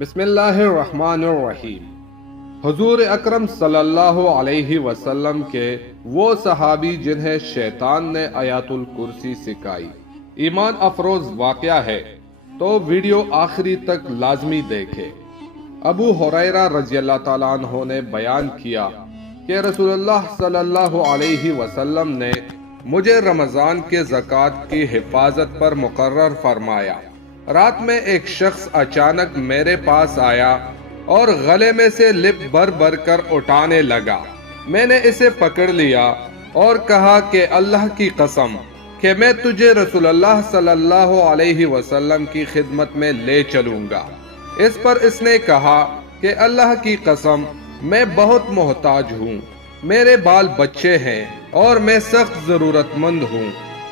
بسم اللہ الرحمن الرحیم۔ حضور اکرم صلی اللہ علیہ وسلم کے وہ صحابی جنہیں شیطان نے آیات الکرسی سکھائی، ایمان افروز واقعہ ہے، تو ویڈیو آخری تک لازمی دیکھے۔ ابو ہریرہ رضی اللہ تعالیٰ عنہ نے بیان کیا کہ رسول اللہ صلی اللہ علیہ وسلم نے مجھے رمضان کے زکوٰۃ کی حفاظت پر مقرر فرمایا۔ رات میں ایک شخص اچانک میرے پاس آیا اور گلے میں سے لپ بھر بھر کر اٹھانے لگا۔ میں نے اسے پکڑ لیا اور کہا کہ اللہ کی قسم کہ میں تجھے رسول اللہ صلی اللہ علیہ وسلم کی خدمت میں لے چلوں گا۔ اس پر اس نے کہا کہ اللہ کی قسم میں بہت محتاج ہوں، میرے بال بچے ہیں اور میں سخت ضرورت مند ہوں۔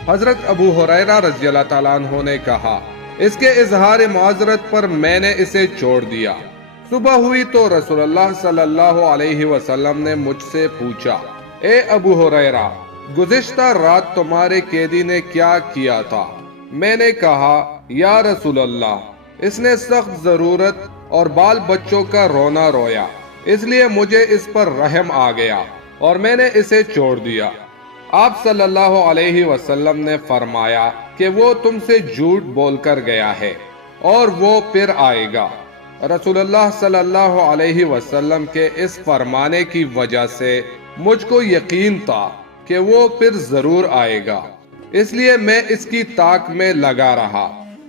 حضرت ابو ہریرہ رضی اللہ تعالیٰ عنہ نے کہا، اس کے اظہار معذرت پر میں نے اسے چھوڑ دیا۔ صبح ہوئی تو رسول اللہ صلی اللہ علیہ وسلم نے مجھ سے پوچھا، اے ابو ہریرہ، گزشتہ رات تمہارے قیدی نے کیا کیا تھا؟ میں نے کہا، یا رسول اللہ، اس نے سخت ضرورت اور بال بچوں کا رونا رویا، اس لیے مجھے اس پر رحم آ گیا اور میں نے اسے چھوڑ دیا۔ آپ صلی اللہ علیہ وسلم نے فرمایا کہ وہ تم سے جھوٹ بول کر گیا ہے اور وہ پھر آئے گا۔ رسول اللہ صلی اللہ علیہ وسلم کے اس فرمانے کی وجہ سے مجھ کو یقین تھا کہ وہ پھر ضرور آئے گا، اس لیے میں اس کی طاق میں لگا رہا،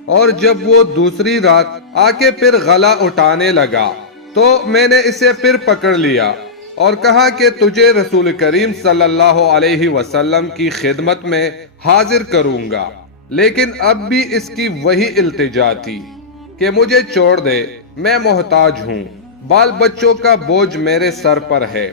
اور جب وہ دوسری رات آ کے پھر گلا اٹھانے لگا تو میں نے اسے پھر پکڑ لیا اور کہا کہ تجھے رسول کریم صلی اللہ علیہ وسلم کی خدمت میں حاضر کروں گا، لیکن اب بھی اس کی وہی التجا تھی کہ مجھے چھوڑ دے، میں محتاج ہوں، بال بچوں کا بوجھ میرے سر پر ہے،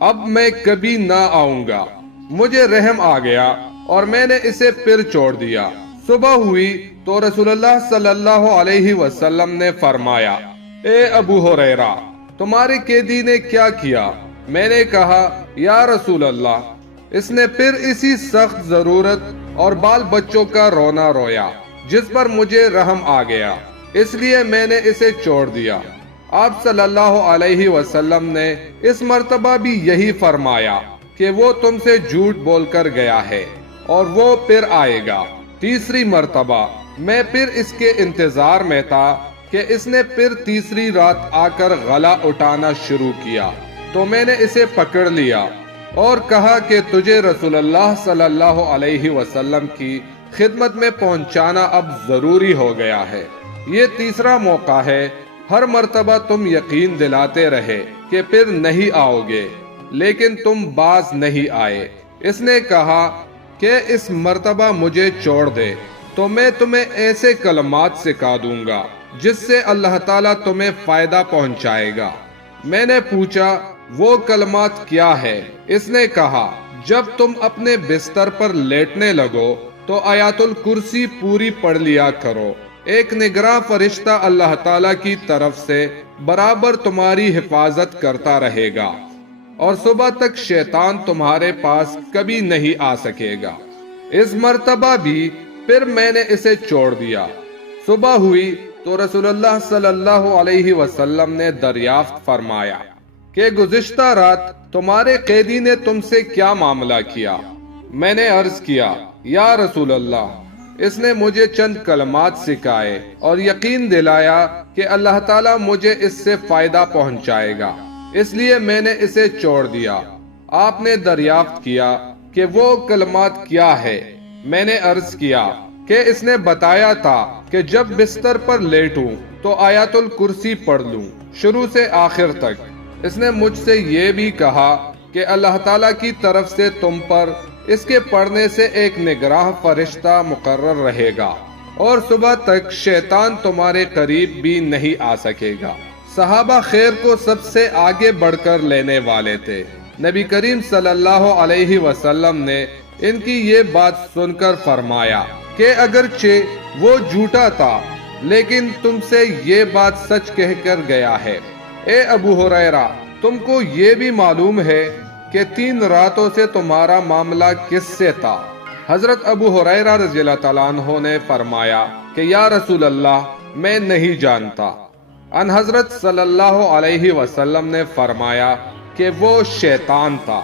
اب میں کبھی نہ آؤں گا۔ مجھے رحم آ گیا اور میں نے اسے پھر چھوڑ دیا۔ صبح ہوئی تو رسول اللہ صلی اللہ علیہ وسلم نے فرمایا، اے ابو ہریرہ، تمہارے قیدی نے کیا کیا؟ میں نے کہا، یا رسول اللہ، اس نے پھر اسی سخت ضرورت اور بال بچوں کا رونا رویا جس پر مجھے رحم آ گیا، اس لیے میں نے اسے چھوڑ دیا۔ آپ صلی اللہ علیہ وسلم نے اس مرتبہ بھی یہی فرمایا کہ وہ تم سے جھوٹ بول کر گیا ہے اور وہ پھر آئے گا۔ تیسری مرتبہ میں پھر اس کے انتظار میں تھا کہ اس نے پھر تیسری رات آ کر گلا اٹھانا شروع کیا تو میں نے اسے پکڑ لیا اور کہا کہ تجھے رسول اللہ صلی اللہ علیہ وسلم کی خدمت میں پہنچانا اب ضروری ہو گیا ہے۔ یہ تیسرا موقع ہے، ہر مرتبہ تم یقین دلاتے رہے کہ پھر نہیں آؤ گے، لیکن تم باز نہیں آئے۔ اس نے کہا کہ اس مرتبہ مجھے چھوڑ دے تو میں تمہیں ایسے کلمات سکھا دوں گا جس سے اللہ تعالیٰ تمہیں فائدہ پہنچائے گا۔ میں نے پوچھا، وہ کلمات کیا ہے؟ اس نے کہا، جب تم اپنے بستر پر لیٹنے لگو تو آیات الکرسی پوری پڑھ لیا کرو، ایک نگراں فرشتہ اللہ تعالیٰ کی طرف سے برابر تمہاری حفاظت کرتا رہے گا اور صبح تک شیطان تمہارے پاس کبھی نہیں آ سکے گا۔ اس مرتبہ بھی پھر میں نے اسے چھوڑ دیا۔ صبح ہوئی تو رسول اللہ صلی اللہ علیہ وسلم نے دریافت فرمایا کہ گزشتہ رات تمہارے قیدی نے تم سے کیا معاملہ کیا؟ میں نے عرض کیا، یا رسول اللہ، اس نے مجھے چند کلمات سکھائے اور یقین دلایا کہ اللہ تعالیٰ مجھے اس سے فائدہ پہنچائے گا، اس لیے میں نے اسے چھوڑ دیا۔ آپ نے دریافت کیا کہ وہ کلمات کیا ہے؟ میں نے عرض کیا کہ اس نے بتایا تھا کہ جب بستر پر لیٹوں تو آیات الکرسی پڑھ لوں شروع سے آخر تک۔ اس نے مجھ سے یہ بھی کہا کہ اللہ تعالیٰ کی طرف سے تم پر اس کے پڑھنے سے ایک نگراں فرشتہ مقرر رہے گا اور صبح تک شیطان تمہارے قریب بھی نہیں آ سکے گا۔ صحابہ خیر کو سب سے آگے بڑھ کر لینے والے تھے۔ نبی کریم صلی اللہ علیہ وسلم نے ان کی یہ بات سن کر فرمایا کہ اگرچہ وہ جھوٹا تھا لیکن تم سے یہ بات سچ کہہ کر گیا ہے۔ اے ابو ہریرہ، تم کو یہ بھی معلوم ہے کہ 3 راتوں سے تمہارا معاملہ کس سے تھا؟ حضرت ابو ہریرہ رضی اللہ تعالیٰ عنہ نے فرمایا کہ یا رسول اللہ، میں نہیں جانتا۔ ان حضرت صلی اللہ علیہ وسلم نے فرمایا کہ وہ شیطان تھا